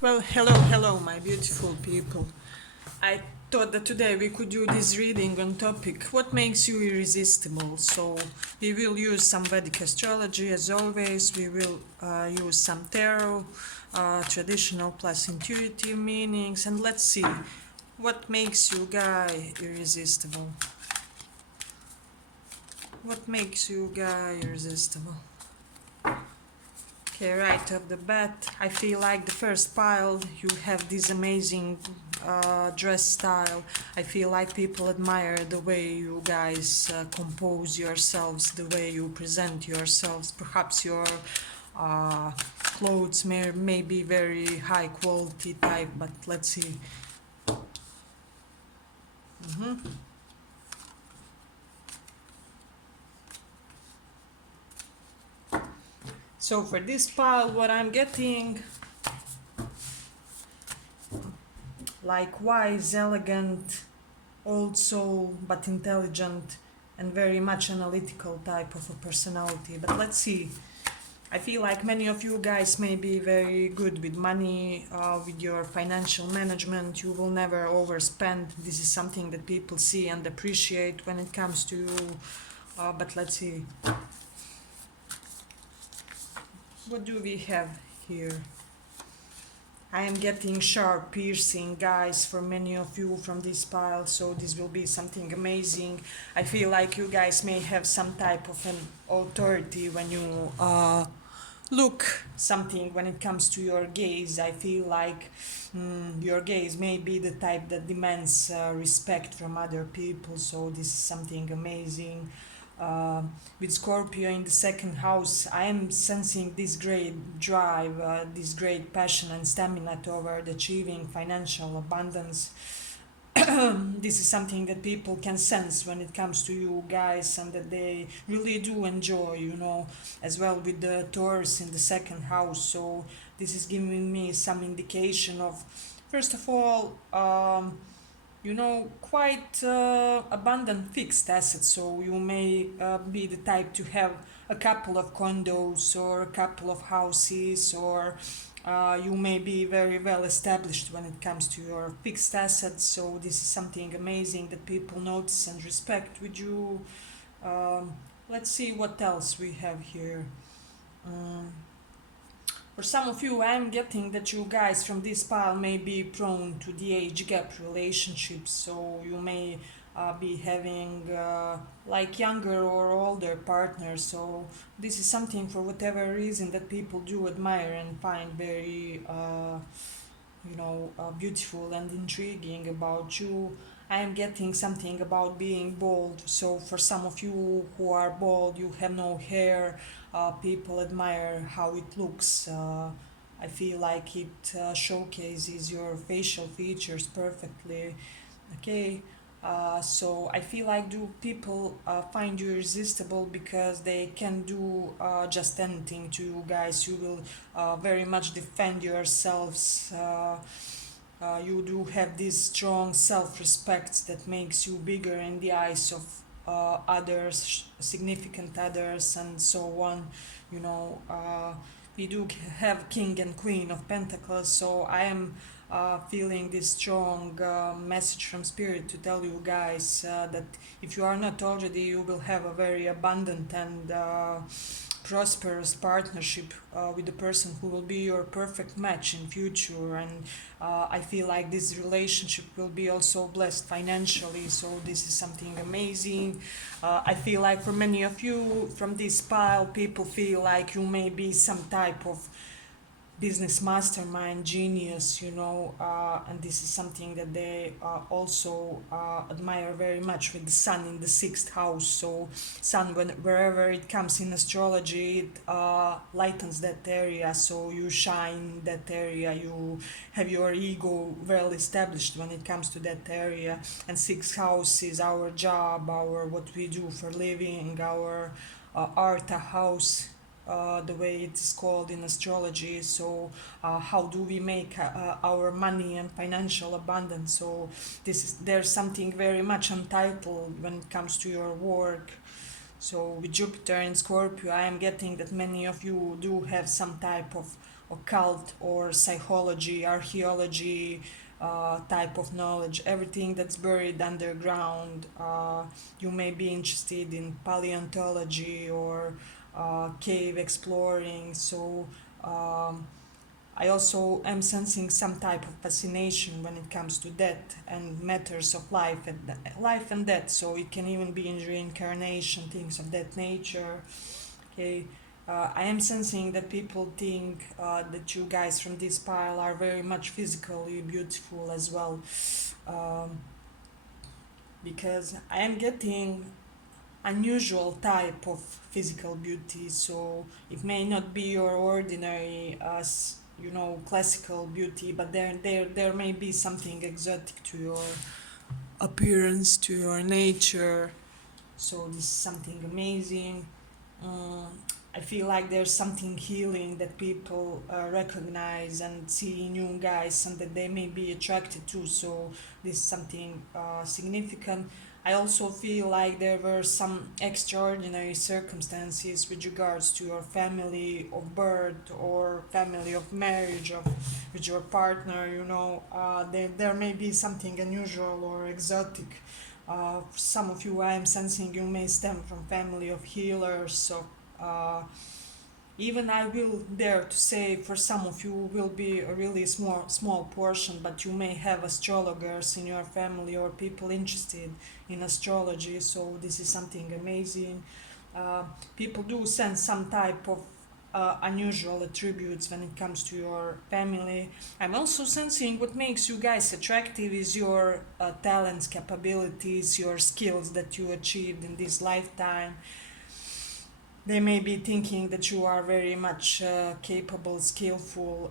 Well, hello, my beautiful people. I thought that today we could do this reading on topic what makes you irresistible. So we will use some Vedic astrology as always. We will use some tarot, traditional plus intuitive meanings, and let's see what makes you guy irresistible. What makes you guy irresistible? Okay, right off the bat, I feel like the first pile, you have this amazing dress style. I feel like people admire the way you guys compose yourselves, the way you present yourselves. Perhaps your clothes may be very high quality type, but let's see. So for this pile, what I'm getting, like wise, elegant, old soul, but intelligent and very much analytical type of a personality. But let's see. I feel like many of you guys may be very good with money, with your financial management. You will never overspend. This is something that people see and appreciate when it comes to you. But let's see. What do we have here? I am getting sharp, piercing, guys, for many of you from this pile, so this will be something amazing. I feel like you guys may have some type of an authority when you look something when it comes to your gaze. I feel like your gaze may be the type that demands respect from other people, so this is something amazing. uh, with Scorpio in the second house, I am sensing this great drive, this great passion and stamina toward achieving financial abundance. This is something that people can sense when it comes to you guys, and that they really do enjoy, as well with the Taurus in the second house. So this is giving me some indication of, first of all, quite abundant fixed assets. So you may be the type to have a couple of condos or a couple of houses, or you may be very well established when it comes to your fixed assets. So this is something amazing that people notice and respect with you. Let's see what else we have here. Um, for some of you, I'm getting that you guys from this pile may be prone to the age gap relationships, so you may be having like younger or older partners. So this is something, for whatever reason, that people do admire and find very beautiful and intriguing about you. I am getting something about being bald. So for some of you who are bald, you have no hair, people admire how it looks. I feel like it showcases your facial features perfectly. Okay, so I feel like, do people find you irresistible because they can do just anything to you guys? You will very much defend yourselves. You do have this strong self-respect that makes you bigger in the eyes of others, significant others, and so on. You know, we do have King and Queen of Pentacles, so I am feeling this strong message from Spirit to tell you guys that if you are not already, you will have a very abundant and prosperous partnership with the person who will be your perfect match in future. And I feel like this relationship will be also blessed financially, so this is something amazing. I feel like for many of you from this pile, people feel like you may be some type of business mastermind genius, and this is something that they also admire very much with the sun in the sixth house. So sun, wherever it comes in astrology, it lightens that area, so you shine that area, you have your ego well established when it comes to that area. And sixth house is our job, our what we do for living, our artha house, the way it's called in astrology. So, how do we make our money and financial abundance? So, there's something very much untitled when it comes to your work. So, with Jupiter in Scorpio, I am getting that many of you do have some type of occult or psychology, archaeology, type of knowledge, everything that's buried underground. You may be interested in paleontology or cave exploring. So I also am sensing some type of fascination when it comes to death and matters of life and death. So it can even be in reincarnation, things of that nature. Okay, I am sensing that people think that you guys from this pile are very much physically beautiful as well, um, because I am getting unusual type of physical beauty. So it may not be your ordinary, classical beauty, but there may be something exotic to your appearance, to your nature. So this is something amazing. um, I feel like there's something healing that people recognize and see in you guys, and that they may be attracted to. So this is something significant. I also feel like there were some extraordinary circumstances with regards to your family of birth or family of marriage of with your partner. There may be something unusual or exotic. Some of you, I am sensing, you may stem from family of healers. So even I will dare to say, for some of you will be a really small portion, but you may have astrologers in your family or people interested in astrology. So this is something amazing. uh, People do sense some type of unusual attributes when it comes to your family. I'm also sensing what makes you guys attractive is your talents, capabilities, your skills that you achieved in this lifetime. They may be thinking that you are very much capable, skillful,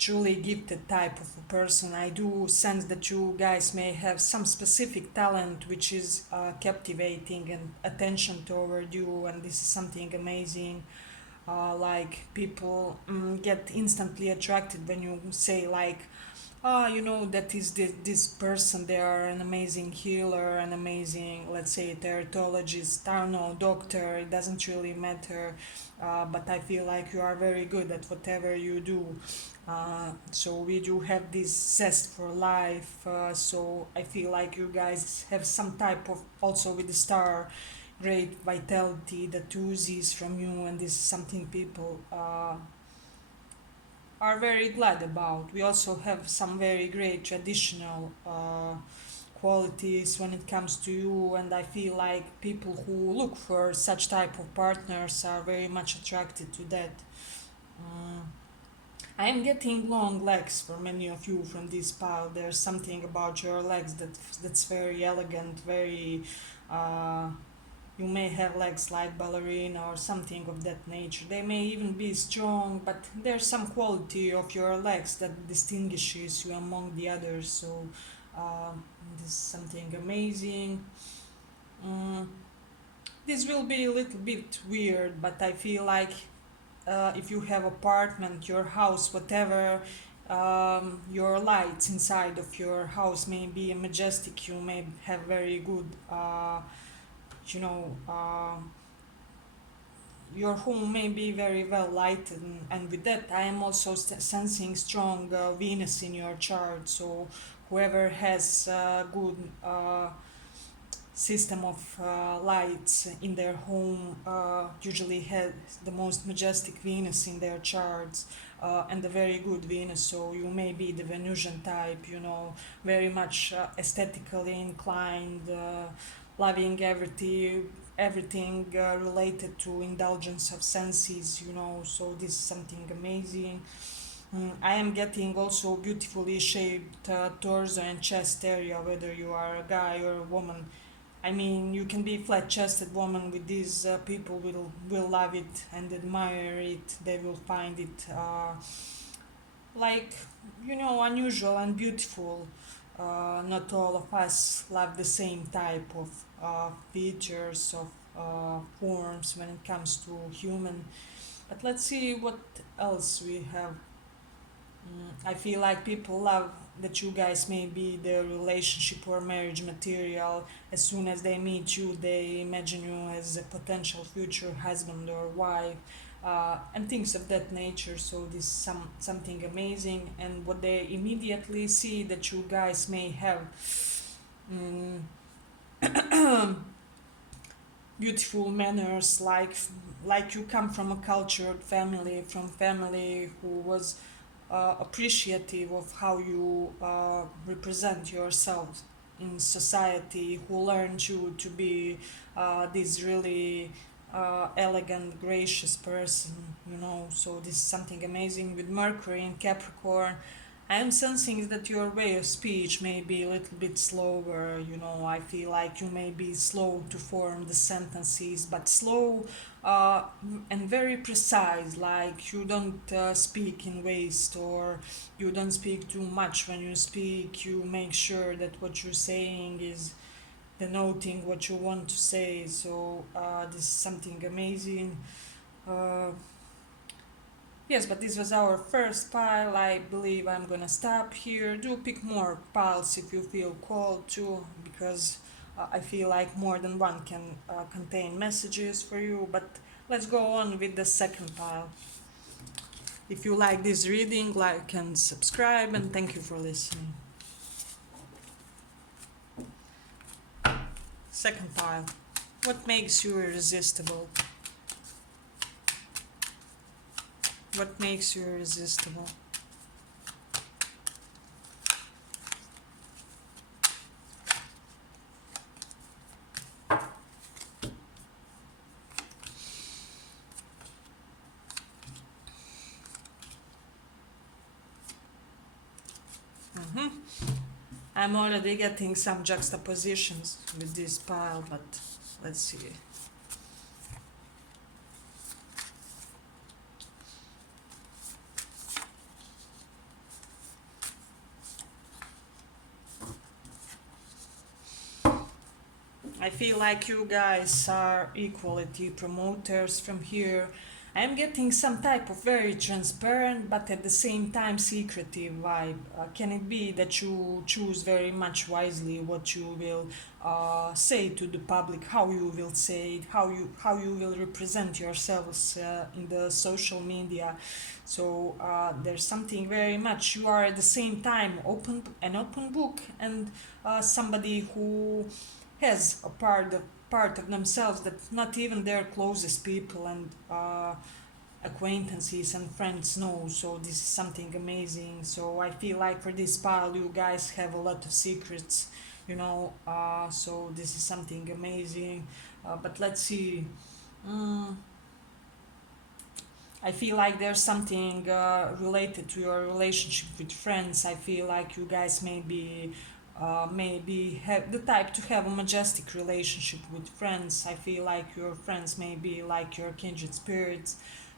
truly gifted type of a person. I do sense that you guys may have some specific talent which is captivating and attention toward you, and this is something amazing. Like people get instantly attracted when you say like, that is this person. They are an amazing healer, an amazing, let's say, teratologist, I don't know, doctor. It doesn't really matter, but I feel like you are very good at whatever you do. So we do have this zest for life. So I feel like you guys have some type of, also with the star, great vitality that oozes from you, and this is something people are very glad about. We also have some very great traditional qualities when it comes to you, and I feel like people who look for such type of partners are very much attracted to that. Uh, I am getting long legs for many of you from this pile. There's something about your legs that's very elegant, very. You may have legs like ballerina or something of that nature. They may even be strong, but there's some quality of your legs that distinguishes you among the others. So this is something amazing. Mm, this will be a little bit weird, but I feel like if you have apartment, your house, whatever, your lights inside of your house may be majestic. You may have very good, you know. Your home may be very well lighted, and with that I am also sensing strong Venus in your chart. So whoever has good system of lights in their home usually has the most majestic Venus in their charts, and a very good Venus. So you may be the Venusian type, very much aesthetically inclined, loving everything related to indulgence of senses. So this is something amazing. I am getting also beautifully shaped torso and chest area, whether you are a guy or a woman. I mean, you can be flat-chested woman with these people will love it and admire it. They will find it like unusual and beautiful. Not all of us love the same type of features of forms when it comes to human. But let's see what else we have. I feel like people love that you guys may be the relationship or marriage material. As soon as they meet you, they imagine you as a potential future husband or wife. and things of that nature. So this is something amazing, and what they immediately see that you guys may have mm, beautiful manners, like you come from a cultured family, from family who was appreciative of how you represent yourself in society, who learned you to be this really elegant, gracious person, you know. So this is something amazing with Mercury in Capricorn. I am sensing that your way of speech may be a little bit slower, you know. I feel like you may be slow to form the sentences, but slow uh, and very precise, like you don't speak in waste, or you don't speak too much. When you speak, you make sure that what you're saying is denoting what you want to say. So this is something amazing. Uh, Yes, but this was our first pile. I believe I'm gonna stop here. Do pick more piles if you feel called to, because I feel like more than one can contain messages for you. But let's go on with the second pile. If you like this reading, like and subscribe, and thank you for listening. Second pile. What makes you irresistible? What makes you irresistible? Mm-hmm. I'm already getting some juxtapositions with this pile, but let's see. I feel like you guys are equality promoters from here. I'm getting some type of very transparent but at the same time secretive vibe. Can it be that you choose very much wisely what you will say to the public, how you will say it, how you will represent yourselves in the social media? So there's something very much you are at the same time an open book, and somebody who has a part of themselves that not even their closest people and acquaintances and friends know. So this is something amazing. So I feel like for this pile you guys have a lot of secrets, you know. So this is something amazing. But let's see. Mm, I feel like there's something related to your relationship with friends. I feel like you guys maybe have the type to have a majestic relationship with friends. I feel like your friends may be like your kindred spirits.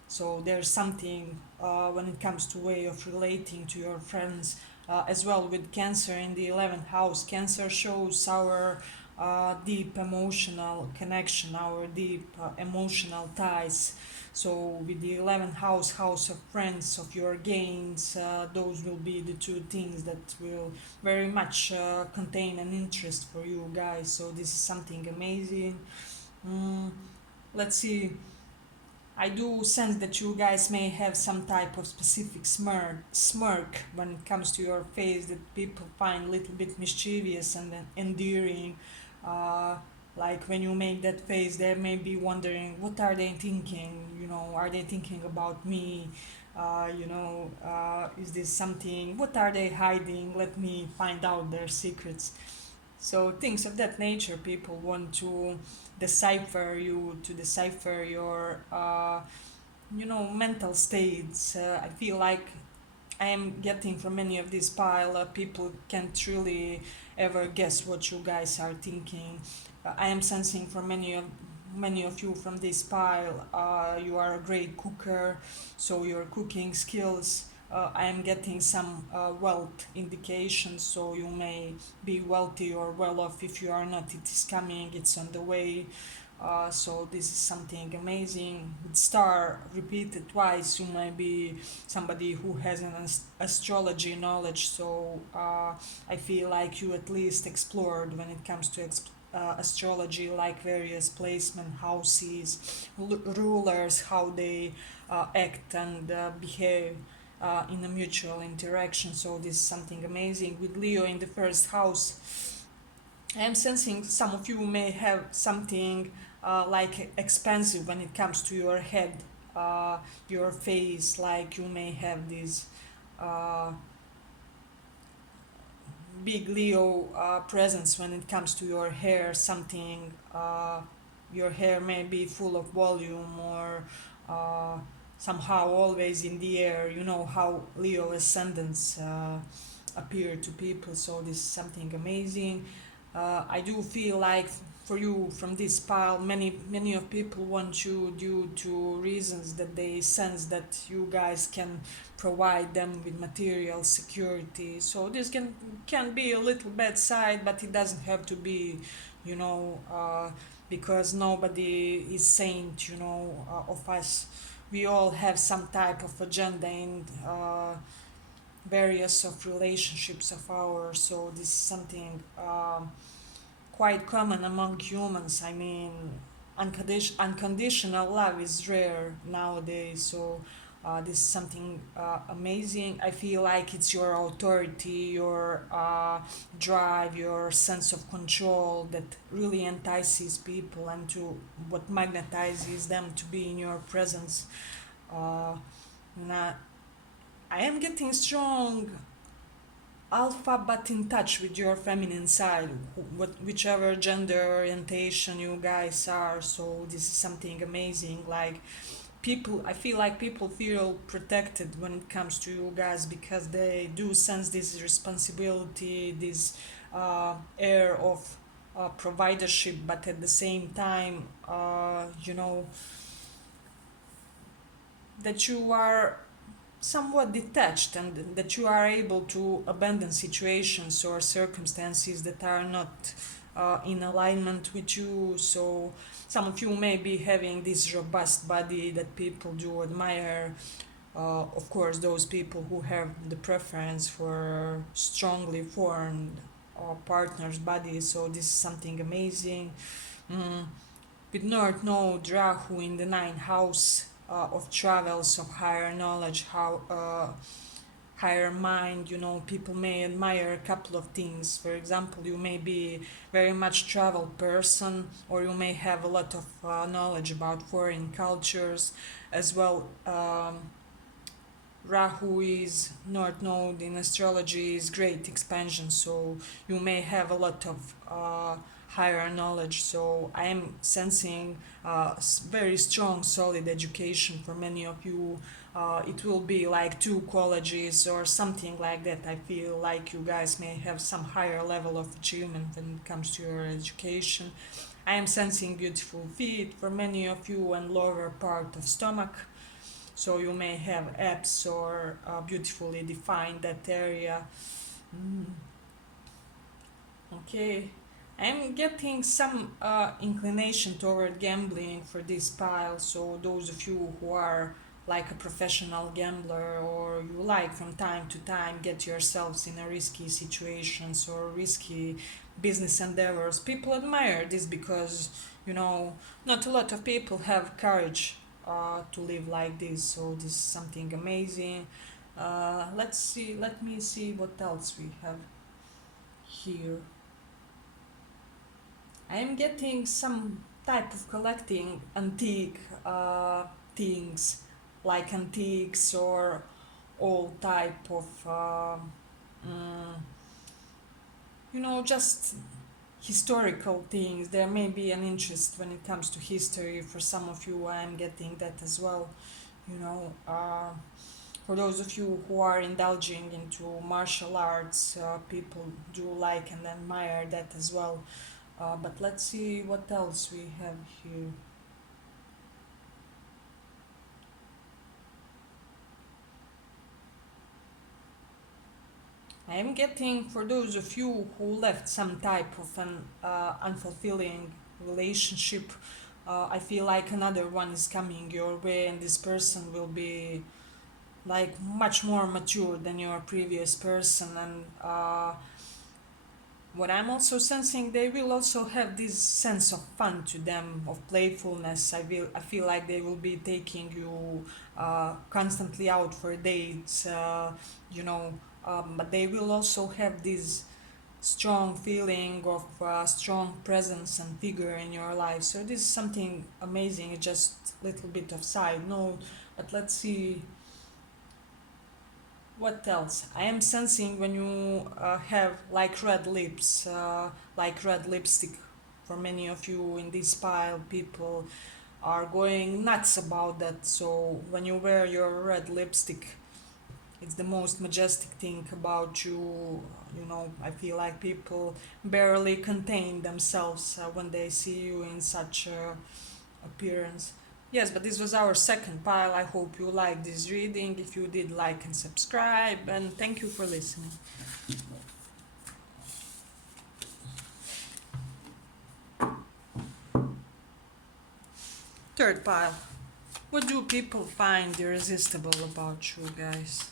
So there's something when it comes to way of relating to your friends. As well with Cancer in the 11th house. Cancer shows our deep emotional connection, our deep emotional ties. So with the 11th house, house of friends, of your gains, those will be the two things that will very much contain an interest for you guys. So this is something amazing. Mm, let's see. I do sense that you guys may have some type of specific smirk when it comes to your face that people find a little bit mischievous and endearing. Uh, like when you make that face, they may be wondering, what are they thinking? You know, are they thinking about me? Is this something? What are they hiding? Let me find out their secrets. So things of that nature, people want to decipher you, to decipher your, mental states. I feel like I am getting from many of these pile, people can't really ever guess what you guys are thinking. I am sensing from many of you from this pile, you are a great cooker, so your cooking skills. I am getting some wealth indications, so you may be wealthy or well off. If you are not, it is coming, it's on the way. So this is something amazing. With star repeated twice, you might be somebody who has an astrology knowledge. So I feel like you at least explored when it comes to astrology, like various placement houses, rulers, how they act and behave in a mutual interaction. So this is something amazing. With Leo in the first house, I am sensing some of you may have something like expensive when it comes to your head, your face, like you may have this uh, big Leo presence when it comes to your hair, something, your hair may be full of volume or uh, somehow always in the air. You know how Leo ascendants appear to people, so this is something amazing. I do feel like for you from this pile, many of people want you due to reasons that they sense that you guys can provide them with material security. So this can be a little bad side, but it doesn't have to be, you know, because nobody is saint, you know, of us. We all have some type of agenda in various of relationships of ours. So this is something quite common among humans. I mean, unconditional love is rare nowadays. So this is something amazing. I feel like it's your authority, your drive, your sense of control that really entices people and to what magnetizes them to be in your presence. Uh, na- I am getting strong alpha but in touch with your feminine side, whichever gender orientation you guys are. So this is something amazing. Like people, I feel like people feel protected when it comes to you guys because they do sense this responsibility, this air of providership, but at the same time, you know, that you are somewhat detached and that you are able to abandon situations or circumstances that are not in alignment with you. So some of you may be having this robust body that people do admire. Of course, those people who have the preference for strongly formed partners' bodies. So this is something amazing. Mm. With North Node, Rahu in the ninth house of travels, of higher knowledge, how higher mind, you know, people may admire a couple of things. For example, you may be very much travel person, or you may have a lot of knowledge about foreign cultures as well. Rahu is North Node in astrology is great expansion, so you may have a lot of higher knowledge. So I am sensing very strong, solid education for many of you. It will be like two colleges or something like that. I feel like you guys may have some higher level of achievement when it comes to your education. I am sensing beautiful feet for many of you and lower part of stomach, so you may have abs or beautifully defined that area. Mm, okay, I'm getting some inclination toward gambling for this pile. So those of you who are like a professional gambler or you like from time to time get yourselves in a risky situations or risky business endeavors, people admire this because, you know, not a lot of people have courage to live like this. So this is something amazing. Let me see what else we have here. I am getting some type of collecting antique things, like antiques or all type of mm, you know, just historical things. There may be an interest when it comes to history for some of you. I am getting that as well, you know. For those of you who are indulging into martial arts, people do like and admire that as well. But let's see what else we have here. I am getting for those of you who left some type of an unfulfilling relationship. I feel like another one is coming your way, and this person will be like much more mature than your previous person, and What I'm also sensing, they will also have this sense of fun to them, of playfulness. I feel like they will be taking you constantly out for dates, you know, but they will also have this strong feeling of strong presence and figure in your life. So this is something amazing. It's just a little bit of side note, but let's see what else? I am sensing when you have like red lips, like red lipstick. For many of you in this pile, people are going nuts about that. So when you wear your red lipstick, it's the most majestic thing about you. You know, I feel like people barely contain themselves when they see you in such appearance. Yes, but this was our second pile. I hope you liked this reading. If you did, like and subscribe, and thank you for listening. Third pile. What do people find irresistible about you guys?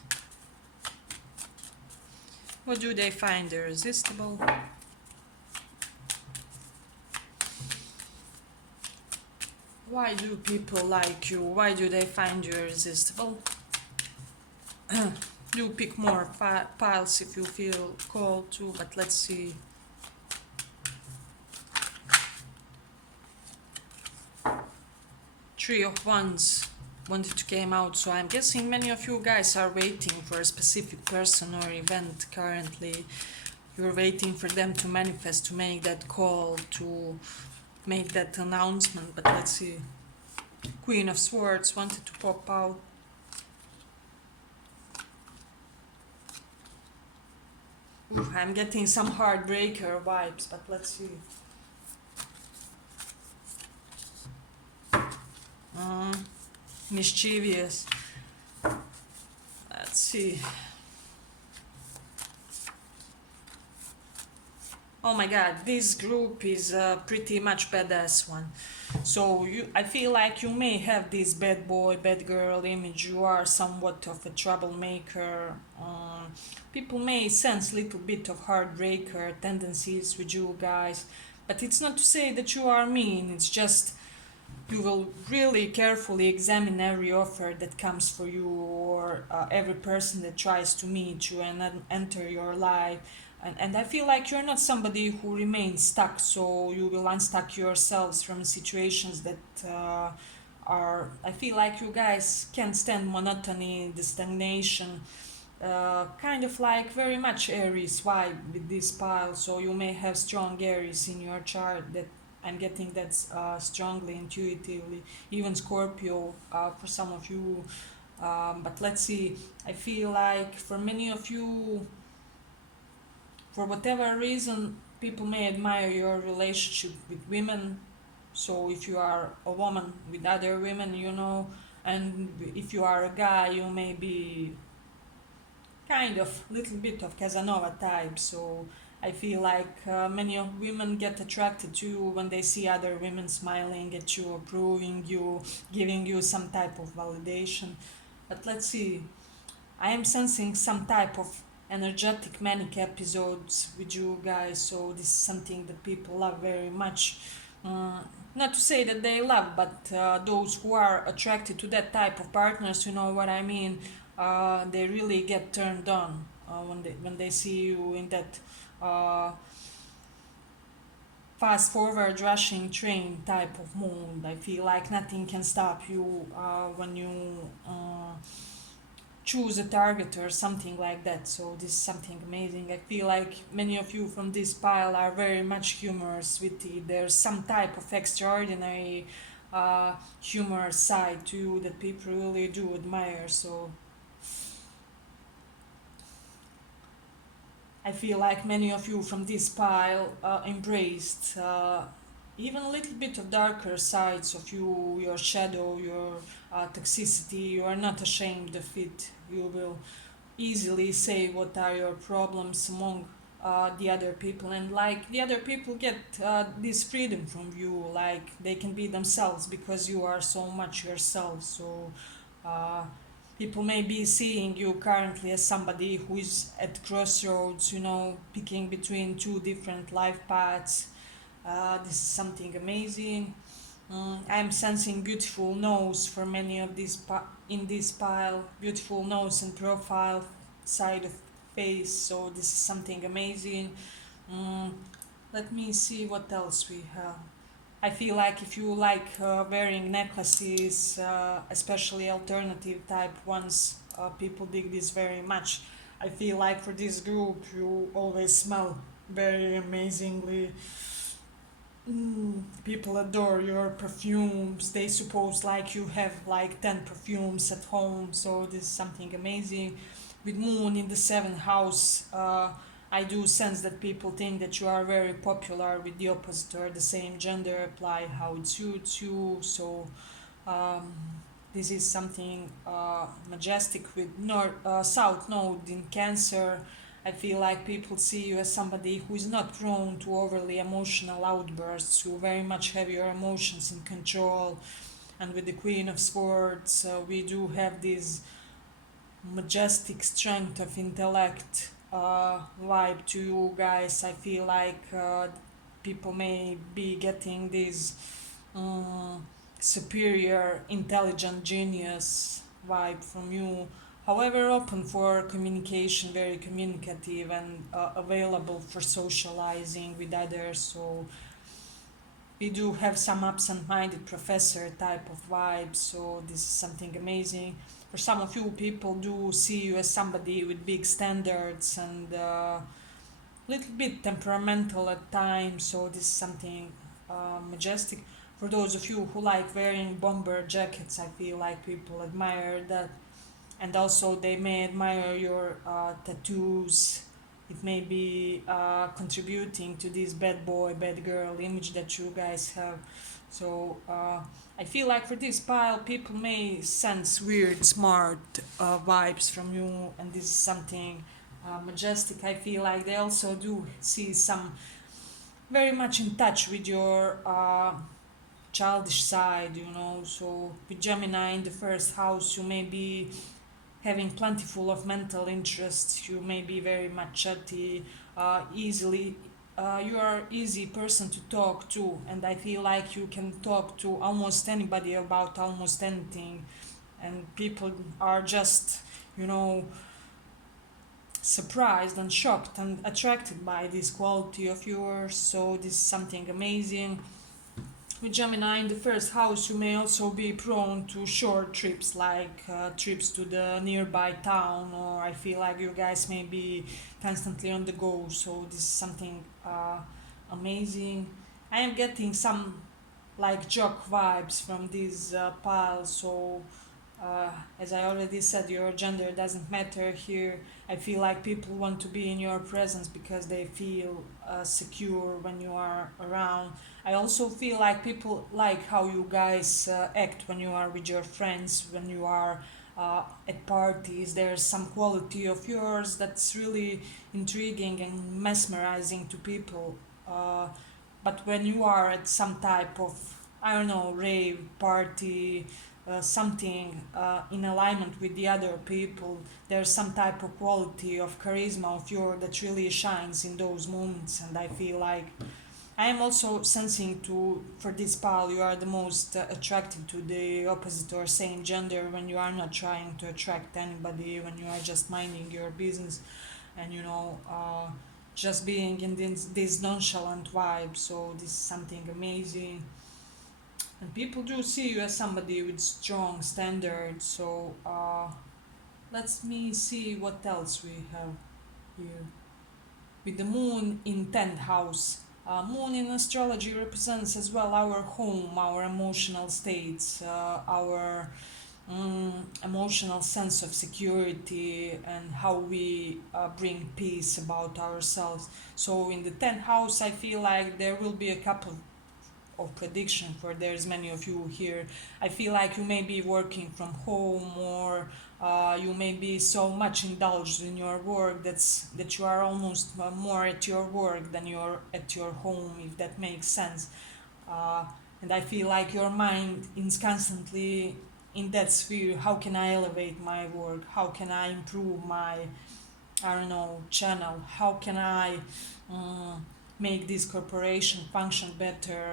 What do they find irresistible? Why do people like you? Why do they find you irresistible? Do pick more piles if you feel called to, but let's see. Three of Wands wanted to came out, so I'm guessing many of you guys are waiting for a specific person or event currently. You're waiting for them to manifest, to make that call, to make that announcement, but let's see. Queen of Swords wanted to pop out. Ooh, I'm getting some heartbreaker vibes, but let's see. Mischievous. Let's see. Oh my god, this group is a pretty much badass one. So I feel like you may have this bad boy, bad girl image. You are somewhat of a troublemaker. People may sense a little bit of heartbreaker tendencies with you guys, but it's not to say that you are mean. It's just you will really carefully examine every offer that comes for you, or every person that tries to meet you and enter your life. And I feel like you're not somebody who remains stuck, so you will unstuck yourselves from situations that are. I feel like you guys can't stand monotony, the stagnation, kind of like very much Aries vibe with this pile. So you may have strong Aries in your chart. That I'm getting that strongly intuitively, even Scorpio for some of you. But let's see. I feel like for many of you, for whatever reason, people may admire your relationship with women. So if you are a woman with other women, you know, and if you are a guy, you may be kind of little bit of Casanova type. So I feel like many of women get attracted to you when they see other women smiling at you, approving you, giving you some type of validation. But let's see. I am sensing some type of energetic manic episodes with you guys, so this is something that people love very much. Uh, Not to say that they love, but those who are attracted to that type of partners, you know what I mean. They really get turned on when they see you in that uh, fast forward rushing train type of mood. I feel like nothing can stop you when you choose a target or something like that. So this is something amazing. I feel like many of you from this pile are very much humorous, witty. There's some type of extraordinary humor side to you that people really do admire. So I feel like many of you from this pile embraced even a little bit of darker sides of you, your shadow, your toxicity. You are not ashamed of it. You will easily say what are your problems among the other people, and like the other people get this freedom from you, like they can be themselves because you are so much yourself. So uh, People may be seeing you currently as somebody who is at crossroads, picking between two different life paths. This is something amazing. I'm sensing beautiful nose for many of these in this pile, beautiful nose and profile side of face. So this is something amazing. Mm, Let me see what else we have. I feel like if you like wearing necklaces, especially alternative type ones, people dig this very much. I feel like for this group, you always smell very amazingly. People adore your perfumes. They suppose like you have like 10 perfumes at home, so this is something amazing. With moon in the seventh house, I do sense that people think that you are very popular with the opposite or the same gender, apply how it suits you. So um, this is something majestic with south node in Cancer. I feel like people see you as somebody who is not prone to overly emotional outbursts, who very much have your emotions in control. And with the Queen of Swords, we do have this majestic strength of intellect vibe to you guys. I feel like people may be getting this um, superior, intelligent genius vibe from you. However, open for communication, very communicative and available for socializing with others. So we do have some absent-minded professor type of vibe. So this is something amazing. For some of you, people do see you as somebody with big standards and little bit temperamental at times, so this is something majestic. For those of you who like wearing bomber jackets, I feel like people admire that, and also they may admire your tattoos. It may be contributing to this bad boy, bad girl image that you guys have. So I feel like for this pile, people may sense weird, smart vibes from you, and this is something majestic. I feel like they also do see some very much in touch with your childish side, So with Gemini in the first house, you may be having plentiful of mental interests. You may be very much chatty, easily. You are easy person to talk to, and I feel like you can talk to almost anybody about almost anything, and people are just, you know, surprised and shocked and attracted by this quality of yours. So this is something amazing. With Gemini in the first house, you may also be prone to short trips, like trips to the nearby town, or I feel like you guys may be constantly on the go. So this is something amazing. I am getting some like jock vibes from this pile. So as I already said, your gender doesn't matter here. I feel like people want to be in your presence because they feel secure when you are around. I also feel like people like how you guys act when you are with your friends, when you are at parties. There's some quality of yours that's really intriguing and mesmerizing to people. But when you are at some type of, I don't know, rave party, something in alignment with the other people, there's some type of quality of charisma of yours that really shines in those moments. And I feel like I am also sensing to for this pal you are the most attracted to the opposite or same gender when you are not trying to attract anybody, when you are just minding your business and just being in this nonchalant vibe. So this is something amazing, and people do see you as somebody with strong standards. So let me see what else we have here. With the moon in 10th house, moon in astrology represents as well our home, our emotional states, our emotional sense of security, and how we bring peace about ourselves. So in the 10th house, I feel like there will be a couple of prediction for there's many of you here. I feel like you may be working from home, or you may be so much indulged in your work that you are almost more at your work than you're at your home, if that makes sense. uh, and I feel like your mind is constantly in that sphere, how can I elevate my work, how can I improve my, I don't know, channel, how can I um, make this corporation function better,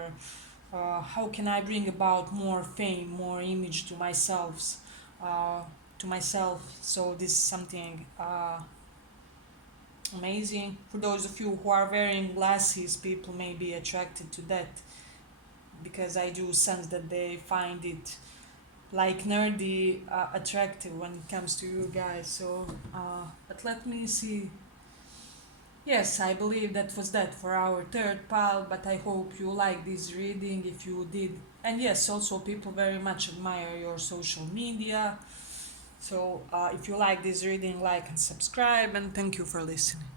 how can I bring about more fame, more image uh, to myself. So this is something amazing. For those of you who are wearing glasses, people may be attracted to that, because I do sense that they find it like nerdy attractive when it comes to you guys. So but let me see. Yes, I believe that was that for our third pile, but I hope you like this reading if you did. And yes, also people very much admire your social media. So if you like this reading, like and subscribe, and thank you for listening.